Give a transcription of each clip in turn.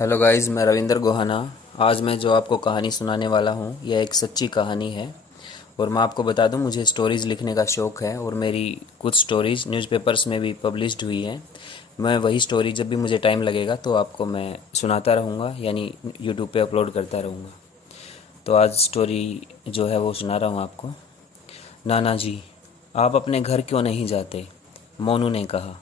Hello guys, मैं रविंदर गोहाना। आज मैं जो आपको कहानी सुनाने वाला हूँ यह एक सच्ची कहानी है। और मैं आपको बता दूँ, मुझे स्टोरीज़ लिखने का शौक़ है और मेरी कुछ स्टोरीज़ न्यूज़पेपर्स में भी पब्लिश्ड हुई हैं। मैं वही स्टोरी जब भी मुझे टाइम लगेगा तो आपको मैं सुनाता रहूँगा, यानी यूट्यूब पे अपलोड करता रहूँगा। तो आज स्टोरी जो है वो सुना रहा हूँ आपको। नाना जी, आप अपने घर क्यों नहीं जाते? मोनू ने कहा।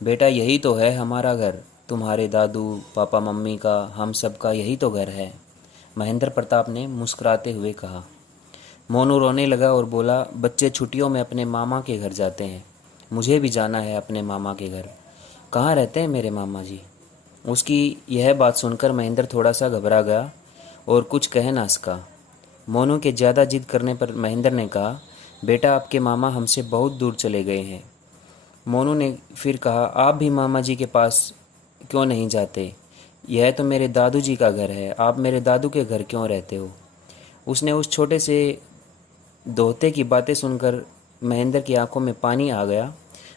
बेटा, यही तो है हमारा घर। तुम्हारे दादू पापा मम्मी का, हम सब का यही तो घर है, महेंद्र प्रताप ने मुस्कुराते हुए कहा। मोनू रोने लगा और बोला, बच्चे छुट्टियों में अपने मामा के घर जाते हैं। मुझे भी जाना है अपने मामा के घर। कहाँ रहते हैं मेरे मामा जी? उसकी यह बात सुनकर महेंद्र थोड़ा सा घबरा गया और कुछ कह ना सका। मोनू के ज़्यादा जिद करने पर महेंद्र ने कहा, बेटा, आपके मामा हमसे बहुत दूर चले गए हैं। मोनू ने फिर कहा, आप भी मामा जी के पास क्यों नहीं जाते? यह तो मेरे दादू जी का घर है, आप मेरे दादू के घर क्यों रहते हो? उसने उस छोटे से दोहते की बातें सुनकर महेंद्र की आंखों में पानी आ गया।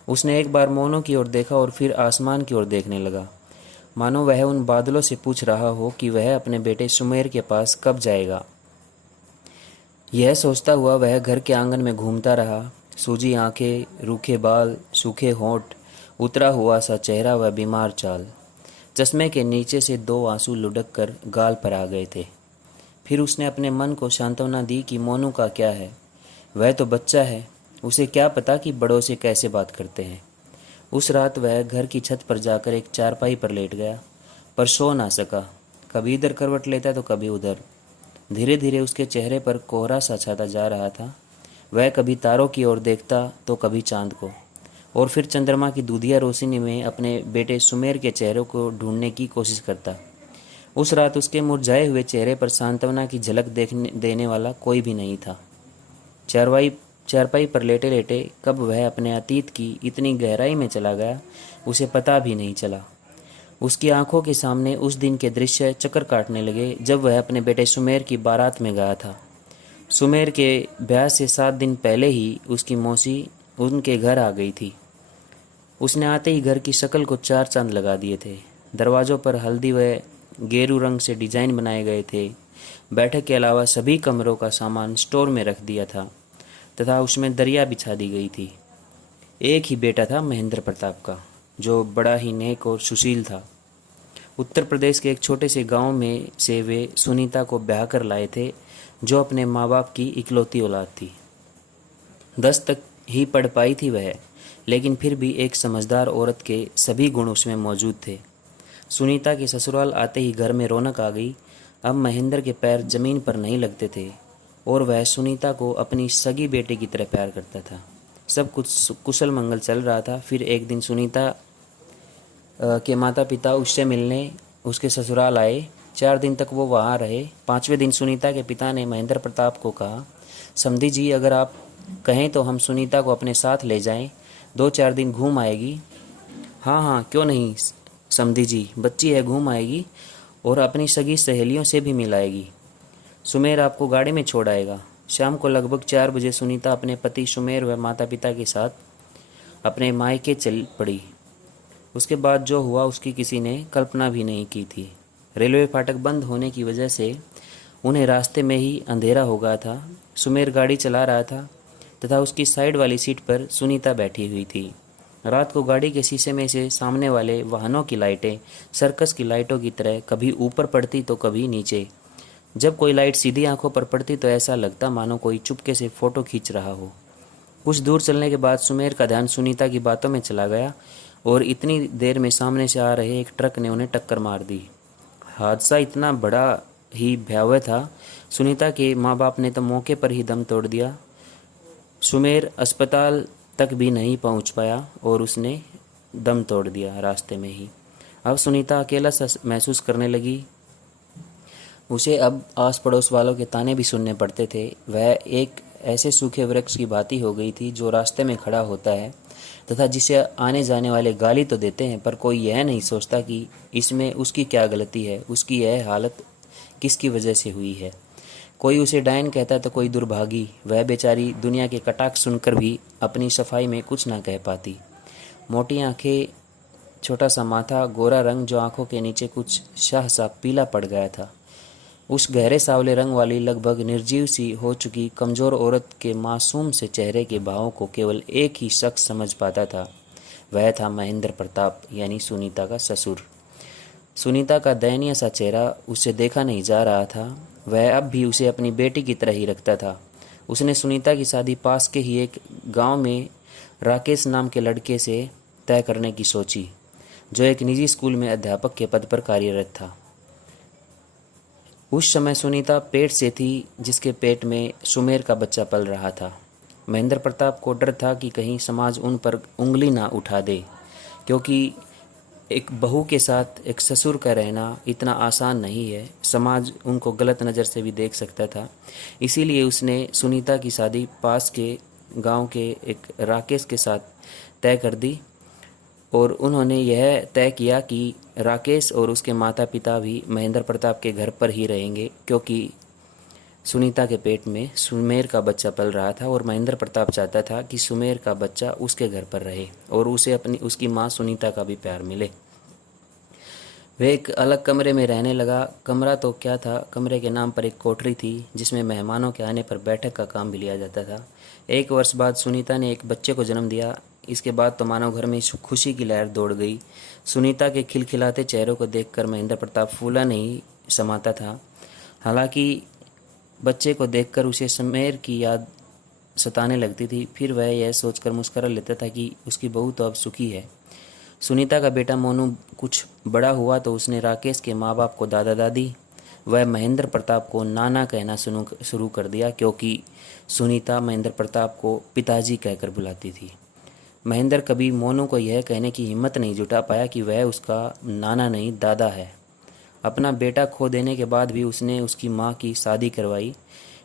उसने एक बार मोनू की ओर देखा और फिर आसमान की ओर देखने लगा, मानो वह उन बादलों से पूछ रहा हो कि वह अपने बेटे सुमेर के पास कब जाएगा। यह सोचता हुआ वह घर के आंगन में घूमता रहा। सूजी आंखें, रूखे बाल, सूखे होंठ, उतरा हुआ सा चेहरा व बीमार चाल। चश्मे के नीचे से दो आंसू लुढ़क कर गाल पर आ गए थे। फिर उसने अपने मन को सांत्वना दी कि मोनू का क्या है, वह तो बच्चा है, उसे क्या पता कि बड़ों से कैसे बात करते हैं। उस रात वह घर की छत पर जाकर एक चारपाई पर लेट गया, पर सो ना सका। कभी इधर करवट लेता तो कभी उधर। धीरे धीरे उसके चेहरे पर कोहरा सा छाता जा रहा था। वह कभी तारों की ओर देखता तो कभी चांद को, और फिर चंद्रमा की दूधिया रोशनी में अपने बेटे सुमेर के चेहरे को ढूंढने की कोशिश करता। उस रात उसके मुरझाए हुए चेहरे पर सांत्वना की झलक देखने देने वाला कोई भी नहीं था। चारपाई पर लेटे लेटे कब वह अपने अतीत की इतनी गहराई में चला गया, उसे पता भी नहीं चला। उसकी आंखों के सामने उस दिन के दृश्य चक्कर काटने लगे जब वह अपने बेटे सुमेर की बारात में गया था। सुमेर के ब्याह से 7 दिन पहले ही उसकी मौसी उनके घर आ गई थी। उसने आते ही घर की शक्ल को 4 चांद लगा दिए थे। दरवाज़ों पर हल्दी व गेरू रंग से डिजाइन बनाए गए थे। बैठक के अलावा सभी कमरों का सामान स्टोर में रख दिया था तथा उसमें दरिया बिछा दी गई थी। एक ही बेटा था महेंद्र प्रताप का, जो बड़ा ही नेक और सुशील था। उत्तर प्रदेश के एक छोटे से गांव में से वे सुनीता को ब्याह कर लाए थे, जो अपने माँ बाप की इकलौती औलाद थी। 10 तक ही पढ़ पाई थी वह, लेकिन फिर भी एक समझदार औरत के सभी गुण उसमें मौजूद थे। सुनीता के ससुराल आते ही घर में रौनक आ गई। अब महेंद्र के पैर जमीन पर नहीं लगते थे और वह सुनीता को अपनी सगी बेटे की तरह प्यार करता था। सब कुछ कुशल मंगल चल रहा था। फिर एक दिन सुनीता के माता पिता उससे मिलने उसके ससुराल आए। 4 दिन तक वो वहाँ रहे। 5वें दिन सुनीता के पिता ने महेंद्र प्रताप को कहा, समधी जी, अगर आप कहें तो हम सुनीता को अपने साथ ले जाएं, 2-4 दिन घूम आएगी। हाँ हाँ, क्यों नहीं समधी जी, बच्ची है, घूम आएगी और अपनी सगी सहेलियों से भी मिलाएगी। सुमेर आपको गाड़ी में छोड़ आएगा। शाम को लगभग 4 बजे सुनीता अपने पति सुमेर व माता पिता के साथ अपने मायके चल पड़ी। उसके बाद जो हुआ उसकी किसी ने कल्पना भी नहीं की थी। रेलवे फाटक बंद होने की वजह से उन्हें रास्ते में ही अंधेरा हो गया था। सुमेर गाड़ी चला रहा था तथा उसकी साइड वाली सीट पर सुनीता बैठी हुई थी। रात को गाड़ी के शीशे में से सामने वाले वाहनों की लाइटें सर्कस की लाइटों की तरह कभी ऊपर पड़ती तो कभी नीचे। जब कोई लाइट सीधी आंखों पर पड़ती तो ऐसा लगता मानो कोई चुपके से फोटो खींच रहा हो। कुछ दूर चलने के बाद सुमेर का ध्यान सुनीता की बातों में चला गया और इतनी देर में सामने से आ रहे एक ट्रक ने उन्हें टक्कर मार दी। हादसा इतना बड़ा ही भयावह था, सुनीता के माँ बाप ने तो मौके पर ही दम तोड़ दिया। सुमेर अस्पताल तक भी नहीं पहुंच पाया और उसने दम तोड़ दिया रास्ते में ही। अब सुनीता अकेला सा महसूस करने लगी। उसे अब आस पड़ोस वालों के ताने भी सुनने पड़ते थे। वह एक ऐसे सूखे वृक्ष की भांति हो गई थी जो रास्ते में खड़ा होता है तथा जिसे आने जाने वाले गाली तो देते हैं, पर कोई यह नहीं सोचता कि इसमें उसकी क्या गलती है, उसकी यह हालत किसकी वजह से हुई है। कोई उसे डायन कहता तो कोई दुर्भागी। वह बेचारी दुनिया के कटाक्ष सुनकर भी अपनी सफाई में कुछ ना कह पाती। मोटी आंखें छोटा सा माथा, गोरा रंग जो आंखों के नीचे कुछ शाह सा पीला पड़ गया था। उस गहरे सावले रंग वाली लगभग निर्जीव सी हो चुकी कमज़ोर औरत के मासूम से चेहरे के भावों को केवल एक ही शख्स समझ पाता था। वह था महेंद्र प्रताप, यानी सुनीता का ससुर। सुनीता का दयनीय सा चेहरा उससे देखा नहीं जा रहा था। वह अब भी उसे अपनी बेटी की तरह ही रखता था। उसने सुनीता की शादी पास के ही एक गांव में राकेश नाम के लड़के से तय करने की सोची, जो एक निजी स्कूल में अध्यापक के पद पर कार्यरत था। उस समय सुनीता पेट से थी, जिसके पेट में सुमेर का बच्चा पल रहा था। महेंद्र प्रताप को डर था कि कहीं समाज उन पर उंगली ना उठा दे, क्योंकि एक बहू के साथ एक ससुर का रहना इतना आसान नहीं है। समाज उनको गलत नज़र से भी देख सकता था। इसीलिए उसने सुनीता की शादी पास के गांव के एक राकेश के साथ तय कर दी, और उन्होंने यह तय किया कि राकेश और उसके माता पिता भी महेंद्र प्रताप के घर पर ही रहेंगे, क्योंकि सुनीता के पेट में सुमेर का बच्चा पल रहा था और महेंद्र प्रताप चाहता था कि सुमेर का बच्चा उसके घर पर रहे और उसे उसकी माँ सुनीता का भी प्यार मिले। वह एक अलग कमरे में रहने लगा। कमरा तो क्या था, कमरे के नाम पर एक कोठरी थी, जिसमें मेहमानों के आने पर बैठक का काम भी लिया जाता था। 1 वर्ष बाद सुनीता ने एक बच्चे को जन्म दिया। इसके बाद तो मानो घर में खुशी की लहर दौड़ गई। सुनीता के खिलखिलाते चेहरों को देखकर महेंद्र प्रताप फूला नहीं समाता था। हालांकि बच्चे को देखकर उसे सुमेर की याद सताने लगती थी। फिर वह यह सोचकर मुस्कुरा लेता था कि उसकी बहू तो अब सुखी है। सुनीता का बेटा मोनू कुछ बड़ा हुआ तो उसने राकेश के माँ बाप को दादा दादी, वह महेंद्र प्रताप को नाना कहना शुरू कर दिया, क्योंकि सुनीता महेंद्र प्रताप को पिताजी कहकर बुलाती थी। महेंद्र कभी मोनू को यह कहने की हिम्मत नहीं जुटा पाया कि वह उसका नाना नहीं दादा है। अपना बेटा खो देने के बाद भी उसने उसकी माँ की शादी करवाई,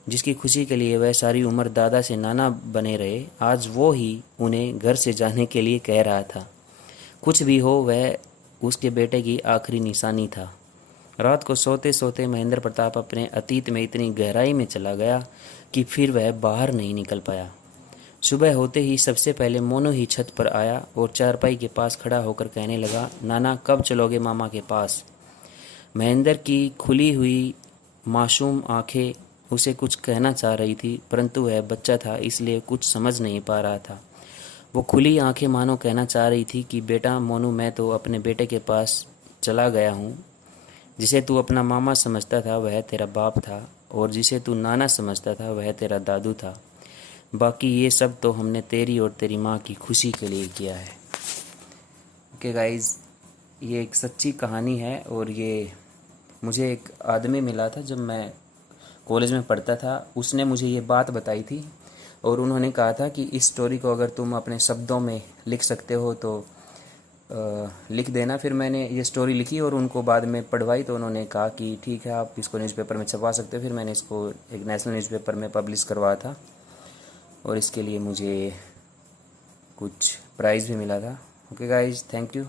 जिसकी खुशी के लिए वह सारी उम्र दादा से नाना बने रहे। आज वो ही उन्हें घर से जाने के लिए कह रहा था। कुछ भी हो, वह उसके बेटे की आखिरी निशानी था। रात को सोते सोते महेंद्र प्रताप अपने अतीत में इतनी गहराई में चला गया कि फिर वह बाहर नहीं निकल पाया। सुबह होते ही सबसे पहले मोनू ही छत पर आया और चारपाई के पास खड़ा होकर कहने लगा, नाना कब चलोगे मामा के पास। महेंद्र की खुली हुई मासूम आंखें उसे कुछ कहना चाह रही थी, परंतु वह बच्चा था, इसलिए कुछ समझ नहीं पा रहा था। वो खुली आंखें मानो कहना चाह रही थी कि बेटा मोनू, मैं तो अपने बेटे के पास चला गया हूँ। जिसे तू अपना मामा समझता था वह तेरा बाप था, और जिसे तू नाना समझता था वह तेरा दादू था। बाकी ये सब तो हमने तेरी और तेरी माँ की खुशी के लिए किया है। ओके गाइज, ये एक सच्ची कहानी है, और ये मुझे एक आदमी मिला था जब मैं कॉलेज में पढ़ता था। उसने मुझे ये बात बताई थी, और उन्होंने कहा था कि इस स्टोरी को अगर तुम अपने शब्दों में लिख सकते हो तो लिख देना। फिर मैंने ये स्टोरी लिखी और उनको बाद में पढ़वाई, तो उन्होंने कहा कि ठीक है, आप इसको न्यूज़पेपर में छपवा सकते हो। फिर मैंने इसको एक नेशनल न्यूज़पेपर में पब्लिश करवाया था, और इसके लिए मुझे कुछ प्राइज़ भी मिला था। Okay guys, thank you.